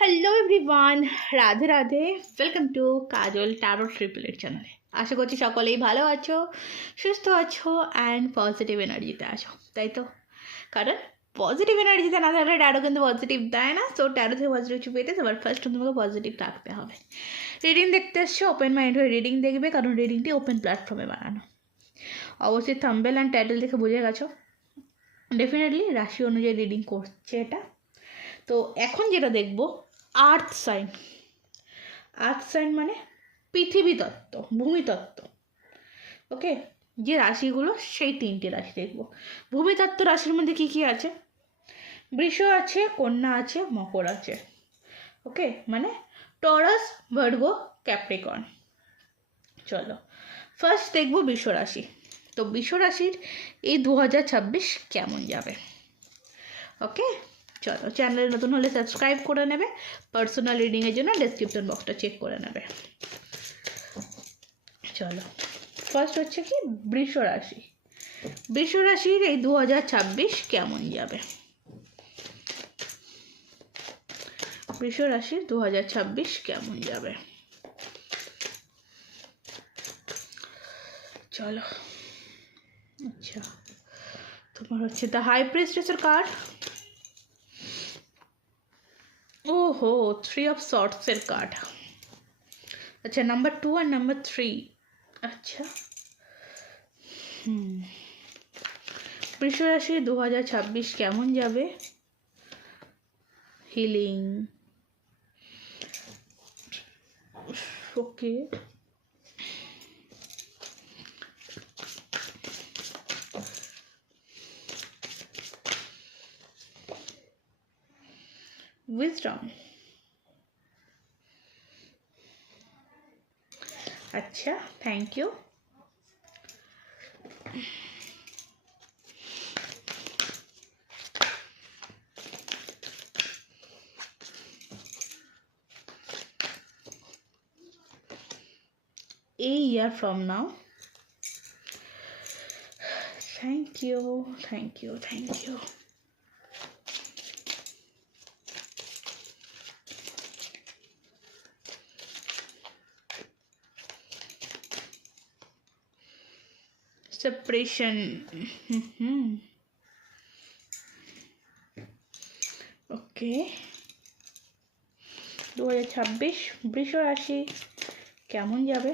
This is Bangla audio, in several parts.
Hello everyone, Radhe Radhe. Welcome to Kajal taro triple eight চ্যানেলে। আশা করছি সকলেই ভালো আছো, সুস্থ আছো অ্যান্ড পজিটিভ এনার্জিতে আছো, তাই তো? কারণ পজিটিভ এনার্জিতে না থাকলে ট্যারো কিন্তু পজিটিভ দেয় না। সো ট্যারো থেকে পজিটিভ কিছু পেতে সবার ফার্স্ট তোমাকে পজিটিভ থাকতে হবে। রিডিং দেখতে এসছো, ওপেন মাইন্ড হয়ে রিডিং দেখবে, কারণ রিডিংটি ওপেন প্ল্যাটফর্মে বানানো। অবশ্যই থাম্বেল অ্যান্ড টাইটেল দেখে বুঝে গেছো ডেফিনেটলি রাশি অনুযায়ী রিডিং করছে এটা। তো এখন যেটা দেখবো আর্থ সাইন। আর্থ সাইন মানে পৃথিবী তত্ত্ব, ভূমিতত্ত্ব। ওকে, যে রাশিগুলো সেই তিনটে রাশি দেখব। ভূমিতত্ত্ব রাশির মধ্যে কী কী আছে? বৃষ আছে, কন্যা আছে, মকর আছে। ওকে, মানে টরাস, ভার্গো, ক্যাপ্রিকর্ন। চলো ফার্স্ট দেখবো বৃষ রাশি। তো বৃষ রাশির এই 2026 কেমন যাবে? ওকে, চলো চ্যানেলে নতুন হলে সাবস্ক্রাইব করে নেবে, পার্সোনাল রিডিংয়ের জন্য ডেসক্রিপশন বক্সটা চেক করে নেবে। চলো ফার্স্ট হচ্ছে কি বৃষ রাশি। বৃষ রাশির এই 2026 কেমন যাবে? বৃষ রাশির 2026 কেমন যাবে? চলো, আচ্ছা তোমার হচ্ছে দ্য হাই প্রিস্টেসের কার্ড। ওহো, 3 অফ সর্টসের কার্ড। আচ্ছা, নাম্বার 2 আর নাম্বার 3। আচ্ছা, বৃষ রাশি 2026 কেমন যাবে? Healing, okay, wisdom. আচ্ছা, thank you. A year from now. Thank you, thank you, thank you. Separation. Okay, 2026 বৃষ রাশি কেমন যাবে,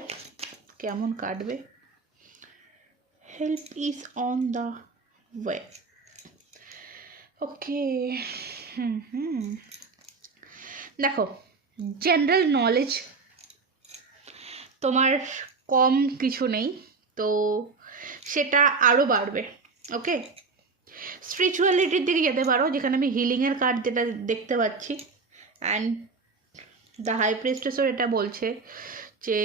কেমন কাটবে? Help is on the way. Okay, দেখো জেনারেল নলেজ তোমার কম কিছু নেই, তো সেটা আরও বাড়বে। ওকে, স্পিরিচুয়ালিটির দিকে যেতে পারো, যেখানে আমি হিলিংয়ের কার্ড যেটা দেখতে পাচ্ছি। অ্যান্ড দ্য হাই প্রিস্টেসও এটা বলছে যে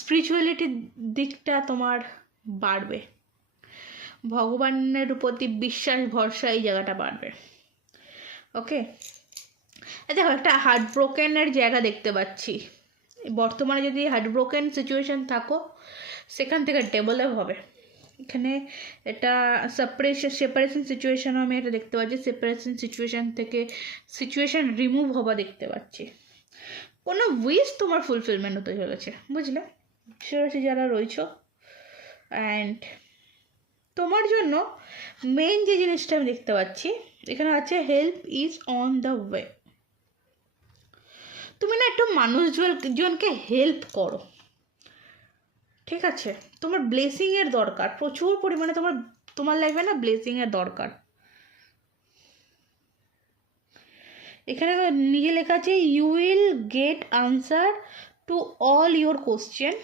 স্পিরিচুয়ালিটির দিকটা তোমার বাড়বে, ভগবানের প্রতি বিশ্বাস ভরসা এই জায়গাটা বাড়বে। ওকে, দেখো একটা হার্ট ব্রোকেনের জায়গা দেখতে পাচ্ছি। বর্তমানে যদি হার্ট ব্রোকেন সিচুয়েশান থাকো, সেখান থেকে ডেভেলপ হবে। এখানে এটা সেপারেশন সিচুয়েশানও আমি এটা দেখতে পাচ্ছি। সেপারেশন সিচুয়েশান থেকে সিচুয়েশান রিমুভ হওয়া দেখতে পাচ্ছি। কোনো উইশ তোমার ফুলফিলমেন্ট হতে চলেছে, বুঝলে সেরকম যারা রয়েছ। অ্যান্ড তোমার জন্য মেন যে জিনিসটা আমি দেখতে পাচ্ছি এখানে আছে help is on the way. তুমি না একটু মানুষজনকে হেল্প করো, ঠিক আছে? তোমার ব্লেসিংয়ের দরকার প্রচুর পরিমাণে, তোমার লাইফে না ব্লেসিংয়ের দরকার। এখানে নিজে লেখা আছে you will get answer to all your question,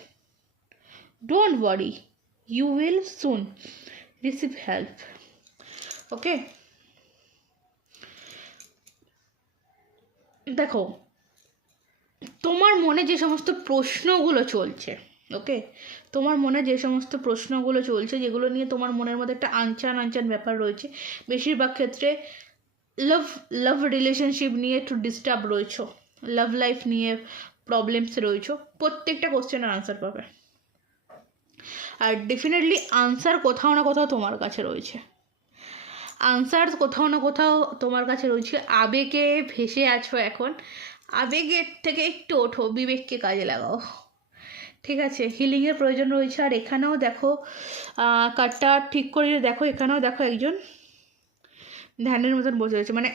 don't worry, you will soon receive help. Okay, দেখো তোমার মনে যে সমস্ত প্রশ্নগুলো চলছে, ওকে, তোমার মনে যে সমস্ত প্রশ্নগুলো চলছে, যেগুলো নিয়ে তোমার মনের মধ্যে একটা আনচান ব্যাপার রয়েছে, বেশিরভাগ ক্ষেত্রে লাভ রিলেশনশিপ নিয়ে একটু ডিস্টার্ব রয়েছো, লাভ লাইফ নিয়ে প্রবলেমস রয়েছো, প্রত্যেকটা কোশ্চেনের আনসার পাবে। আর ডেফিনেটলি আনসার কোথাও না কোথাও তোমার কাছে রয়েছে। আনসার কোথাও না কোথাও তোমার কাছে রয়েছে। আবেগে ভেসে আছো এখন, আবেগের থেকে একটু ওঠো, বিবেককে কাজে লাগাও। ঠিক আছে, হিলিংয়ের প্রয়োজন রয়েছে। আর এখানেও দেখো কার্ডটা ঠিক করে দেখো, এখানেও দেখো একজন ধ্যানের মতন বসে রয়েছে, মানে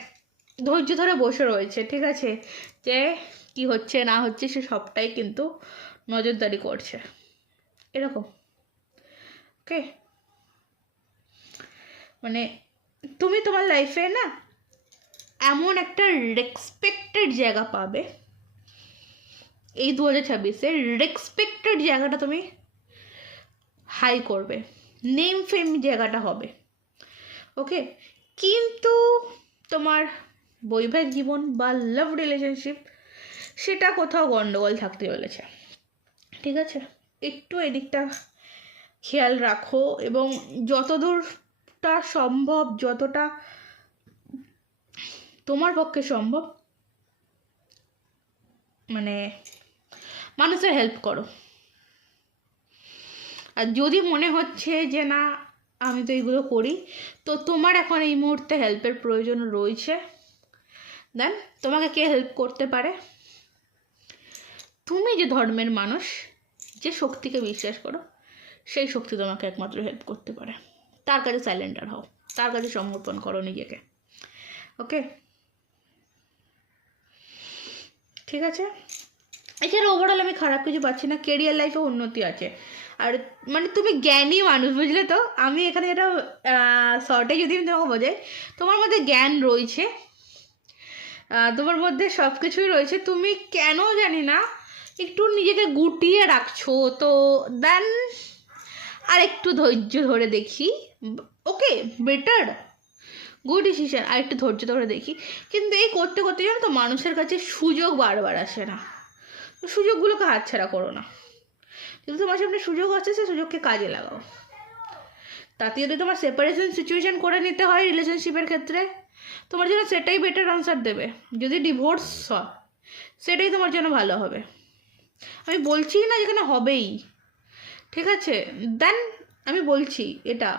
ধৈর্য ধরে বসে রয়েছে। ঠিক আছে, যে কি হচ্ছে না হচ্ছে সে সবটাই কিন্তু নজরদারি করছে, এরকম। ওকে, মানে তুমি তোমার লাইফে না এমন একটা রেসপেক্টেড জায়গা পাবে এই 2026-এ। রেসপেক্টেড জায়গাটা তুমি হাই করবে, নেম ফেম জায়গাটা হবে। ওকে, কিন্তু তোমার বৈবাহিক জীবন বা লাভ রিলেশনশিপ সেটা কোথাও গন্ডগোল থাকতে চলেছে। ঠিক আছে, একটু এদিকটা খেয়াল রাখো, এবং যতদূরটা সম্ভব, যতটা তোমার পক্ষে সম্ভব, মানে মানুষের হেল্প করো। আর যদি মনে হচ্ছে যে না আমি তো এইগুলো করি, তো তোমার এখন এই মুহূর্তে হেল্পের প্রয়োজন রয়েছে, দেন তোমাকে কে হেল্প করতে পারে? তুমি যে ধর্মের মানুষ, যে শক্তিকে বিশ্বাস করো, সেই শক্তি তোমাকে একমাত্র হেল্প করতে পারে। তার কাছে সাইলেন্টার হও, তার কাছে সমর্পণ করো নিজেকে। ওকে, ঠিক আছে। এছাড়া ওভারঅল আমি খারাপ কিছু পাচ্ছি না, কেরিয়ার লাইফে উন্নতি আছে। আর মানে তুমি জ্ঞানী মানুষ, বুঝলে তো। আমি এখানে যেটা শর্টে যদি আমি তোমাকে বোঝাই, তোমার মধ্যে জ্ঞান রয়েছে, তোমার মধ্যে সব কিছুই রয়েছে। তুমি কেন জানি না একটু নিজেকে গুটিয়ে রাখছো, তো দেন আর একটু ধৈর্য ধরে দেখি। ওকে, বেটার, গুড ডিসিশন। আর একটু ধৈর্য ধরে দেখি। কিন্তু এই করতে করতে জানো তো মানুষের কাছে সুযোগ বারবার আসে না, সুযোগগুলোকে হাতছাড়া করো না। কিন্তু তোমার সামনে সুযোগ আসছে, সে সুযোগকে কাজে লাগাও। তাতে যদি তোমার সেপারেশন সিচুয়েশন করে নিতে হয় রিলেশনশিপের ক্ষেত্রে, তোমার জন্য সেটাই বেটার আনসার দেবে। যদি ডিভোর্স হয় সেটাই তোমার জন্য ভালো হবে। আমি বলছি না যেখানে হবেই, ঠিক আছে। দেন আমি বলছি এটা,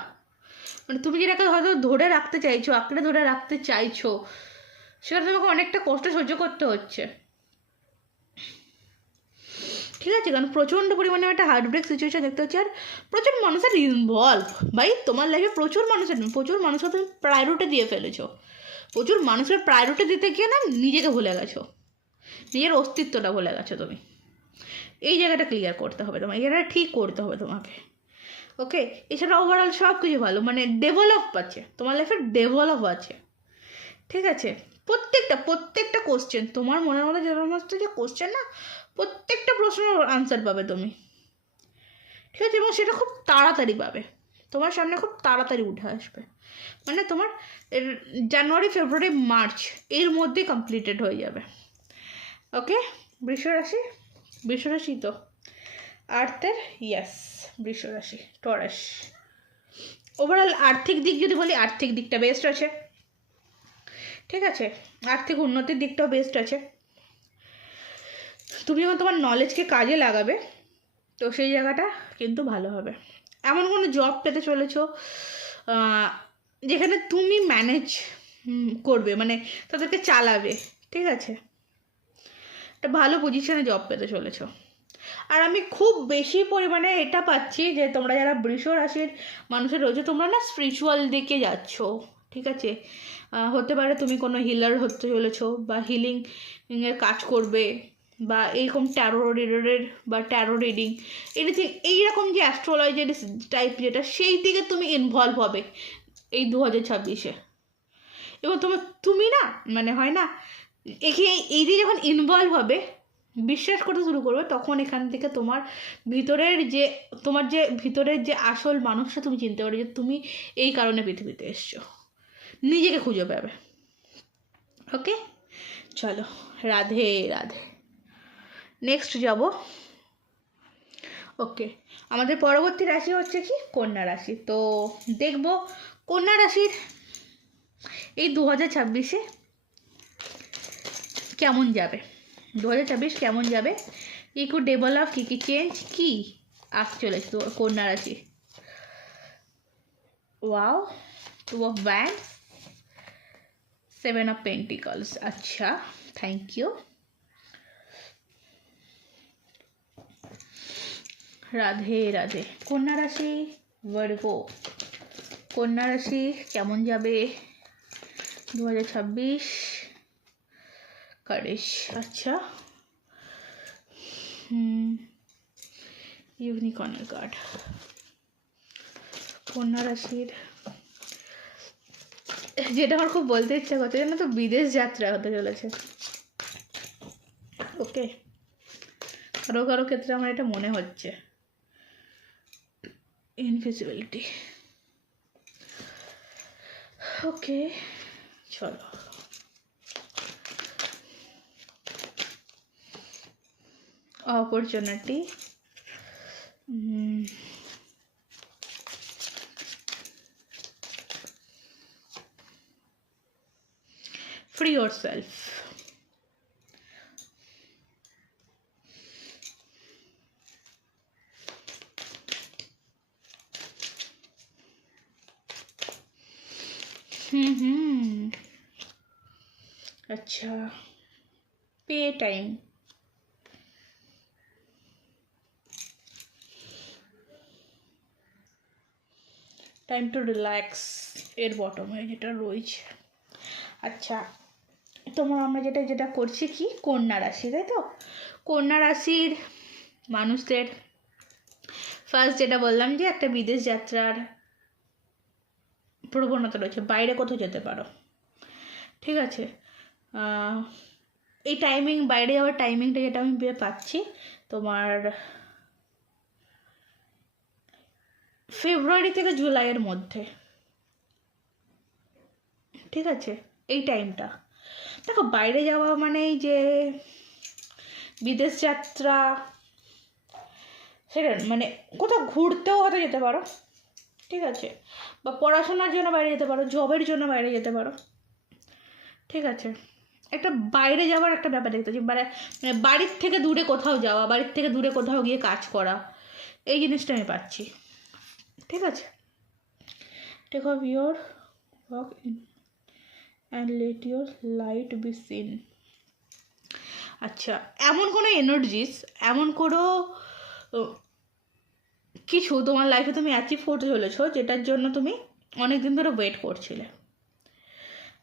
মানে তুমি যেটাকে হয়তো ধরে রাখতে চাইছো, আঁকড়ে ধরে রাখতে চাইছো, সেটা তোমাকে অনেকটা কষ্ট সহ্য করতে হচ্ছে। ঠিক আছে, কারণ প্রচণ্ড পরিমাণে একটা হার্টব্রেক সিচুয়েশন দেখতে হচ্ছে। আর প্রচুর মানুষের ইনভলভ, ভাই তোমার লাইফে প্রচুর মানুষের তুমি প্রায়োরিটি দিয়ে ফেলেছো। প্রচুর মানুষের প্রায়োরিটি দিতে গিয়ে না নিজেকে ভুলে গেছো, নিজের অস্তিত্বটা ভুলে গেছো তুমি। এই জায়গাটা ক্লিয়ার করতে হবে তোমাকে, এই জায়গাটা ঠিক করতে হবে তোমাকে। ওকে, এছাড়া ওভারঅল সব কিছু ভালো, মানে ডেভেলপ আছে তোমার লাইফে, ডেভেলপ আছে। ঠিক আছে, প্রত্যেকটা কোশ্চেন তোমার মনের মধ্যে যে সমস্ত যে কোশ্চেন না, প্রত্যেকটা প্রশ্নের আনসার পাবে তুমি। ঠিক আছে, এবং সেটা খুব তাড়াতাড়ি পাবে, তোমার সামনে খুব তাড়াতাড়ি উঠে আসবে। মানে তোমার জানুয়ারি ফেব্রুয়ারি মার্চ এর মধ্যে কমপ্লিটেড হয়ে যাবে। ওকে, বৃষরাশি তো আর্থের, ইয়াস, বৃষরাশি টরাস। ওভারঅল আর্থিক দিক যদি বলি, আর্থিক দিকটা বেস্ট আছে। ঠিক আছে, আর্থিক উন্নতির দিকটাও বেস্ট আছে। তুমি যখন তোমার নলেজকে কাজে লাগাবে, তো সেই জায়গাটা কিন্তু ভালো হবে। এমন কোনো জব পেতে চলেছো যেখানে তুমি ম্যানেজ করবে, মানে তাদেরকে চালাবে। ঠিক আছে, একটা ভালো পজিশনে জব পেতে চলেছো। আর আমি খুব বেশি পরিমাণে এটা পাচ্ছি যে তোমরা যারা বৃষ রাশির মানুষের রয়েছে, তোমরা না স্পিরিচুয়াল দিকে যাচ্ছ। ঠিক আছে, হতে পারে তুমি কোনো হিলার হতে চলেছো, বা হিলিংয়ের কাজ করবে, বা এরকম ট্যারো রিডারের বা ট্যারো রিডিং, এনিথিং এইরকম যে অ্যাস্ট্রোলজি টাইপ যেটা, সেই দিকে তুমি ইনভলভ হবে এই 2026-এ। এবং তুমি না, মানে হয় না, এই যে যখন ইনভলভ হবে, বিশ্বাস করতে শুরু করবে, তখন এখান থেকে তোমার ভিতরের যে আসল মানুষটা তুমি চিনতে পারবে, যে তুমি এই কারণে পৃথিবীতে এসছো, নিজেকে খুঁজে পাবে। ওকে, চলো, রাধে রাধে। নেক্সট যাব। ওকে, আমাদের পরবর্তী রাশি হচ্ছে কি কন্যা রাশি। তো দেখব কন্যা রাশির এই 2026-এ কেমন যাবে, 2026 কেমন যাবে, কী কী ডেভেলপ, কী চেঞ্জ, কী আসতে চলেছে তো কন্যা রাশি। Wow, two of wands, seven of pentacles. আচ্ছা, থ্যাংক ইউ। রাধে রাধে। কন্যা রাশি, ভার্গ। কন্যা রাশি কেমন যাবে 2026? কারেজ। আচ্ছা, ইউনিকর্নের কার্ড। কন্যা রাশির যেটা আমার খুব বলতে ইচ্ছা করছে জানো তো, বিদেশ যাত্রা হতে চলেছে। ওকে, কারো কারো ক্ষেত্রে আমার এটা মনে হচ্ছে। ইনভিজিবিলিটি। ওকে, চলো। অপরচুনিটি। Free yourself. अच्छा, पे टाइम। টাইম টু রিল্যাক্স এর বটমে যেটা রয়েছে। আচ্ছা, তোমার আমরা যেটা করছি কি, কন্যা রাশি, তাই তো? কন্যা রাশির মানুষদের ফার্স্ট যেটা বললাম যে একটা বিদেশ যাত্রার প্রবণতা রয়েছে, বাইরে কোথাও যেতে পারো, ঠিক আছে? এই টাইমিং, বাইরে যাওয়ার টাইমিংটা যেটা আমি পাচ্ছি তোমার ফেব্রুয়ারি থেকে জুলাইয়ের মধ্যে, ঠিক আছে? এই টাইমটা দেখো, বাইরে যাওয়া মানেই যে বিদেশ যাত্রা, সেটা মানে কোথাও ঘুরতেও হয়তো যেতে পারো, ঠিক আছে? বা পড়াশোনার জন্য বাইরে যেতে পারো, জবের জন্য বাইরে যেতে পারো, ঠিক আছে? একটা বাইরে যাওয়ার একটা ব্যাপার দেখতে পাচ্ছি, মানে বাড়ির থেকে দূরে কোথাও যাওয়া, বাড়ির থেকে দূরে কোথাও গিয়ে কাজ করা, এই জিনিসটা আমি পাচ্ছি, ঠিক আছে? Take off your walk in and let your light be seen. আচ্ছা, এমন কোনো এনার্জিস, এমন কোনো কিছু তোমার লাইফে তুমি অ্যাচিভ করতে চলেছো যেটার জন্য তুমি অনেক দিন ধরে ওয়েট করছিলে,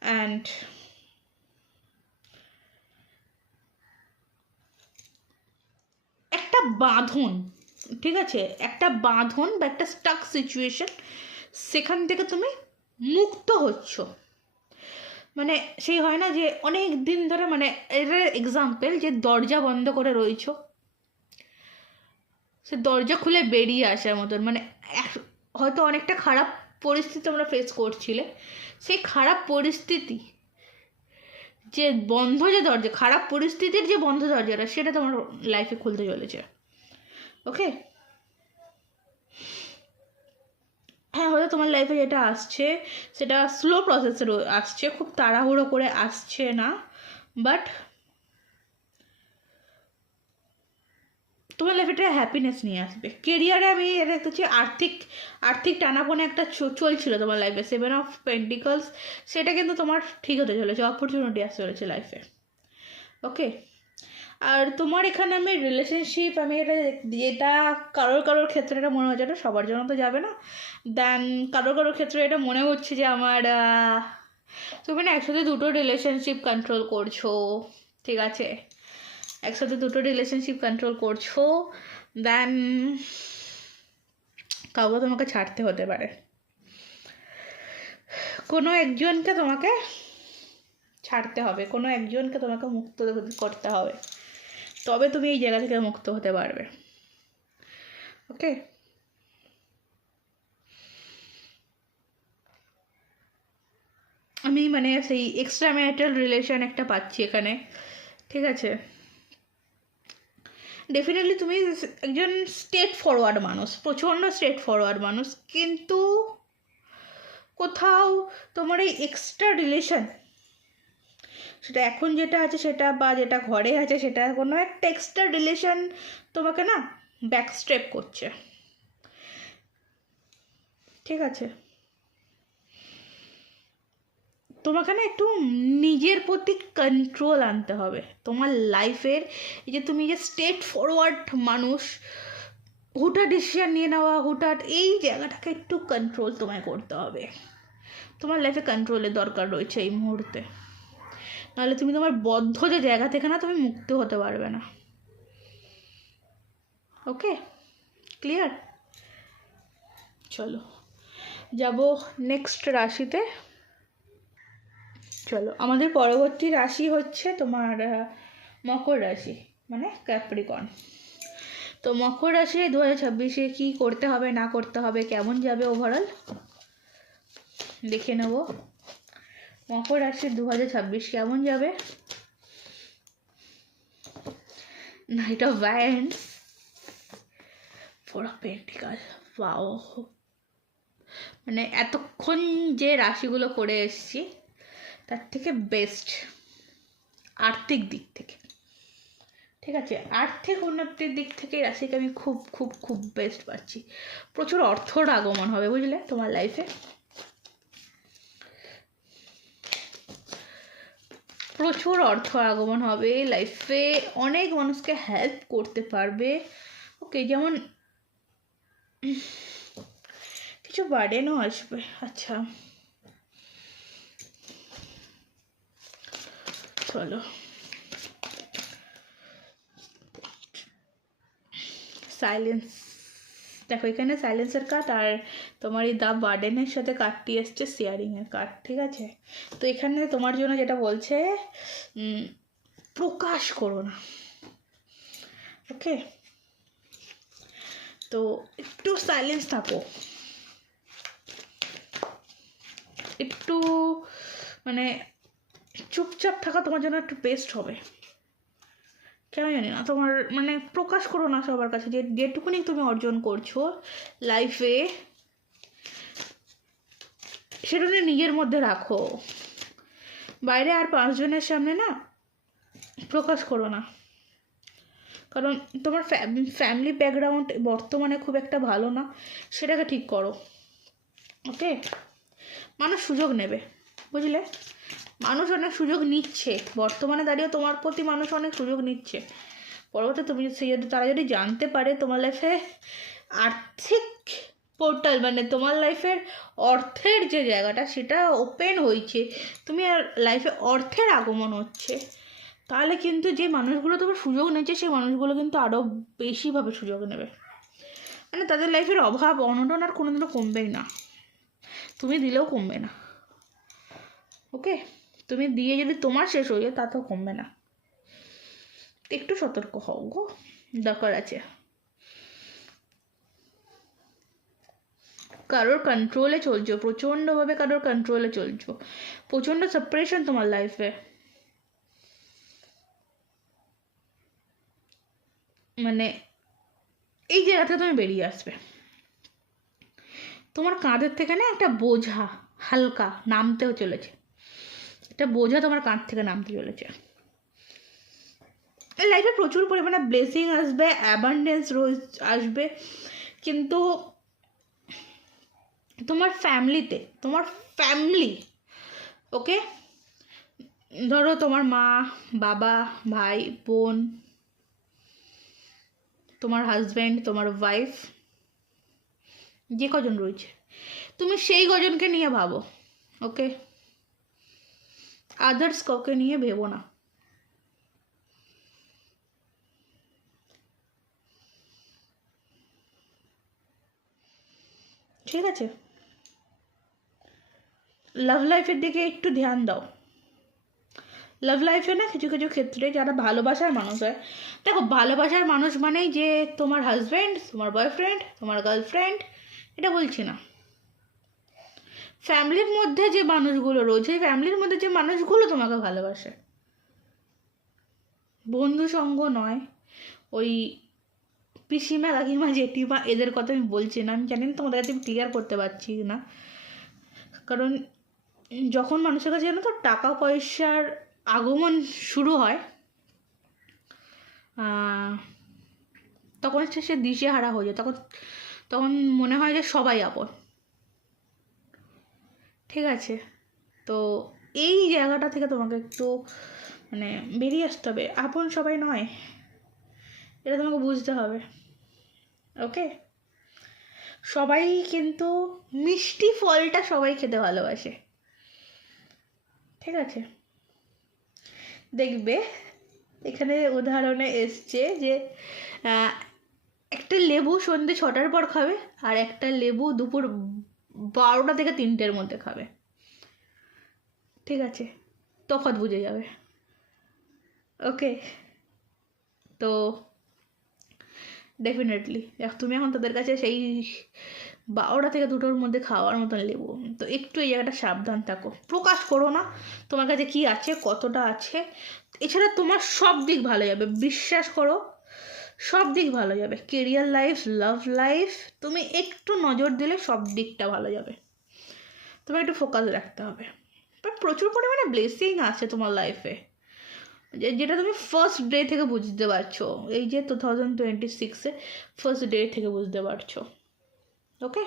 অ্যান্ড একটা বাঁধন, ঠিক আছে? একটা বাঁধন বা একটা স্টাক সিচুয়েশন, সেখান থেকে তুমি মুক্ত হচ্ছ। মানে সেই হয় না যে অনেক দিন ধরে, মানে এটার এক্সাম্পল যে দরজা বন্ধ করে রয়েছো, সে দরজা খুলে বেরিয়ে আসার মতন, মানে হয়তো অনেকটা খারাপ পরিস্থিতি তোমরা ফেস করছিলে, সেই খারাপ পরিস্থিতি যে বন্ধ, যে দরজা, খারাপ পরিস্থিতির যে বন্ধ দরজাটা, সেটা তোমার লাইফে খুলতে চলেছে। ওকে, হ্যাঁ, হয়তো তোমার লাইফে যেটা আসছে সেটা স্লো প্রসেসে আসছে, খুব তাড়াহুড়ো করে আসছে না, বাট তোমার লাইফে একটা হ্যাপিনেস নিয়ে আসবে। কেরিয়ারে আমি এটা দেখতেছি আর্থিক টানাপোনা একটা চলছিল তোমার লাইফে, 7 অফ পেন্টিকলস, সেটা কিন্তু তোমার ঠিক হতে চলেছে, অপরচুনিটি আসতে চলেছে লাইফে। ওকে, আর তোমার এখানে আমি রিলেশনশিপ, আমি যেটা কারোর ক্ষেত্রে এটা মনে হচ্ছে, এটা সবার জন্য তো যাবে না, দেন কারোর ক্ষেত্রে এটা মনে হচ্ছে যে আমার তুমি না একসাথে দুটো রিলেশনশিপ কন্ট্রোল করছো, ঠিক আছে? একসাথে দুটো রিলেশনশিপ কন্ট্রোল করছো, দেন কাউকে তোমাকে ছাড়তে হতে পারে, কোনো একজনকে তোমাকে ছাড়তে হবে, কোনো একজনকে তোমাকে মুক্ত করতে হবে, তবে তুমি এই জায়গা থেকে মুক্ত হতে পারবে। ওকে, আমি মানে সেই এক্সট্রা ম্যারিটাল রিলেশন একটা পাচ্ছি এখানে, ঠিক আছে? ডেফিনেটলি তুমি একজন স্ট্রেট ফরওয়ার্ড মানুষ, প্রচণ্ড স্ট্রেট ফরওয়ার্ড মানুষ, কিন্তু কোথাও তোমার এই এক্সট্রা রিলেশন, সেটা এখন যেটা আছে সেটা, বা যেটা ঘরে আছে সেটা, কোনো একটা এক্সট্রা রিলেশন তোমাকে না ব্যাকস্টেপ করছে, ঠিক আছে? তোমাকে না একটু নিজের প্রতি কন্ট্রোল আনতে হবে। তোমার লাইফের এই যে তুমি যে স্ট্রেট ফরওয়ার্ড মানুষ, হুটহাট ডিসিশন নিয়ে নেওয়া, হুটহাট, এই জায়গাটাকে একটু কন্ট্রোল তোমায় করতে হবে। তোমার লাইফে কন্ট্রোলের দরকার রয়েছে এই মুহূর্তে, নাহলে তুমি তোমার বদ্ধ যে জায়গা থেকে না তুমি মুক্ত হতে পারবে না। ওকে, ক্লিয়ার? চলো যাব নেক্সট রাশিতে। চলো, আমাদের পরবর্তী রাশি হচ্ছে তোমার মকর রাশি, মানে ক্যাপ্রিকর্ন। তো মকর রাশি 2026-এ কী করতে হবে না করতে হবে, কেমন যাবে ওভারঅল দেখে নেব। মকর রাশির 2026 কেমন যাবে। Night of wands, four of pentacle, wow. মানে এতক্ষণ যে রাশিগুলো করে এসেছি তার থেকে বেস্ট আর্থিক দিক থেকে, ঠিক আছে, আর্থিক উন্নতির দিক থেকে রাশিকে আমি খুব খুব খুব বেস্ট পাচ্ছি। প্রচুর অর্থর আগমন হবে, বুঝলে, তোমার লাইফে প্রচুর অর্থ আগমন হবে লাইফে, অনেক মানুষকে হেল্প করতে পারবে। ওকে, যেমন কিছু বার্ডেনও আসবে। আচ্ছা চলো, সাইলেন্স, দেখো এখানে সাইলেন্সের কার্ড আর তোমার এই দ্য বার্ডেনের সাথে কার্ডটি এসছে শেয়ারিংয়ের কার্ড, ঠিক আছে। তো এখানে তোমার জন্য যেটা বলছে, প্রকাশ করো না, ওকে। তো একটু সাইলেন্স থাকো, একটু মানে চুপচাপ থাকা তোমার জন্য একটু বেস্ট হবে। কেন জানি না, তোমার মানে প্রকাশ করো না সবার কাছে, যে যেটুকুনি তুমি অর্জন করছো লাইফে সেটা নিজের মধ্যে রাখো, বাইরে আর 5 জনের সামনে না প্রকাশ করো না। কারণ তোমার ফ্যামিলি ব্যাকগ্রাউন্ড বর্তমানে খুব একটা ভালো না, সেটাকে ঠিক করো, ওকে। মানুষ সুযোগ নেবে, বুঝলে, মানুষ অনেক সুযোগ নিচ্ছে বর্তমানে দাঁড়িয়ে, তোমার প্রতি মানুষ অনেক সুযোগ নিচ্ছে। পরবর্তী তুমি সেই তারা যদি জানতে পারে তোমার লাইফে আর্থিক পোর্টাল, মানে তোমার লাইফের অর্থের যে জায়গাটা সেটা ওপেন হয়েছে, তুমি আর লাইফে অর্থের আগমন হচ্ছে, তাহলে কিন্তু যে মানুষগুলো তোমার সুযোগ নিচ্ছে সেই মানুষগুলো কিন্তু আরও বেশিভাবে সুযোগ নেবে। মানে তাদের লাইফের অভাব অনটন আর কোনোদিনও কমবেই না, তুমি দিলেও কমবে না, ওকে। তুমি দিয়ে যদি তোমার শেষ হয়ে যায় তাতেও কমবে না। একটু সতর্ক হও গো, দরকার আছে। কারোর কন্ট্রোলে চলছো, প্রচণ্ডভাবে কারোর কন্ট্রোলে চলছো, প্রচণ্ড সেপারেশন তোমার লাইফে। মানে এই জায়গা থেকে তুমি বেরিয়ে আসবে, তোমার কাঁধের থেকে না একটা বোঝা হালকা নামতেও চলেছে, একটা বোঝা তোমার কাঁধ থেকে নামতে চলেছে। লাইফে প্রচুর পরিমাণে ব্লেসিং আসবে, অ্যাবান্ডেন্স আসবে, কিন্তু তোমার ফ্যামিলিতে, তোমার ফ্যামিলি, ওকে, ধরো তোমার মা বাবা ভাই বোন, তোমার হাজব্যান্ড, তোমার ওয়াইফ, যে কজন রয়েছে তুমি সেই কজনকে নিয়ে ভাবো, ওকে, আদার্স কাউকে নিয়ে ভেবো না। ঠিক আছে, লাভ লাইফের দিকে একটু ধ্যান দাও। লাভ লাইফে না কিছু কিছু ক্ষেত্রে যারা ভালোবাসার মানুষ হয়, দেখো ভালোবাসার মানুষ মানেই যে তোমার হাজব্যান্ড, তোমার বয়ফ্রেন্ড, তোমার গার্লফ্রেন্ড, এটা বলছি না। ফ্যামিলির মধ্যে যে মানুষগুলো রয়েছে, ফ্যামিলির মধ্যে যে মানুষগুলো তোমাকে ভালোবাসে, বন্ধু সঙ্গ নয়, ওই পিসিমা কাকিমা জেঠিমা এদের কথা আমি বলছি না। আমি জানি না তোমাদের কাছে ক্লিয়ার করতে পারছি না, কারণ যখন মানুষের কাছে জানো তো টাকা পয়সার আগমন শুরু হয়, তখন সে দিশেহারা হয়ে যায়, তখন তখন মনে হয় যে সবাই আপন, ঠিক আছে। তো এই জায়গাটা থেকে তোমাকে একটু মানে বেরিয়ে আসতে হবে। আপন সবাই নয়, এটা তোমাকে বুঝতে হবে। ওকে, সবাই কিন্তু মিষ্টি ফলটা সবাই খেতে ভালোবাসে, ঠিক আছে? দেখবে এখানে উদাহরণে এসছে যে একটা লেবু সন্ধ্যে 6টার পর খাবে, আর একটা লেবু দুপুর 12টা থেকে 3টের মধ্যে খাবে, ঠিক আছে? তফাৎ বুঝে যাবে। ওকে, তো ডেফিনেটলি তুমি এখন তাদের কাছে সেই 12টা থেকে 2টোর মধ্যে খাওয়ার মতন লেবু, তো একটু এই জায়গাটা সাবধান থাকো, প্রকাশ করো না তোমার কাছে কী আছে, কতটা আছে। এছাড়া তোমার সব দিক ভালো যাবে, বিশ্বাস করো, সব দিক ভালো যাবে। কেরিয়ার লাইফ, লাভ লাইফ, তুমি একটু নজর দিলে সব দিকটা ভালো যাবে। তোমার একটু ফোকাস রাখতে হবে। প্রচুর পরিমাণে ব্লেসিং আছে তোমার লাইফে, যেটা তুমি ফার্স্ট ডে থেকে বুঝতে পারছো, এই যে 2026-এ ফার্স্ট ডে থেকে বুঝতে পারছো। ওকে,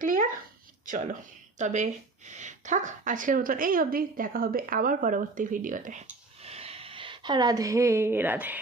ক্লিয়ার? চলো তবে থাক আজকের মতন এই অবধি, দেখা হবে আবার পরবর্তী ভিডিওতে। রাধে রাধে।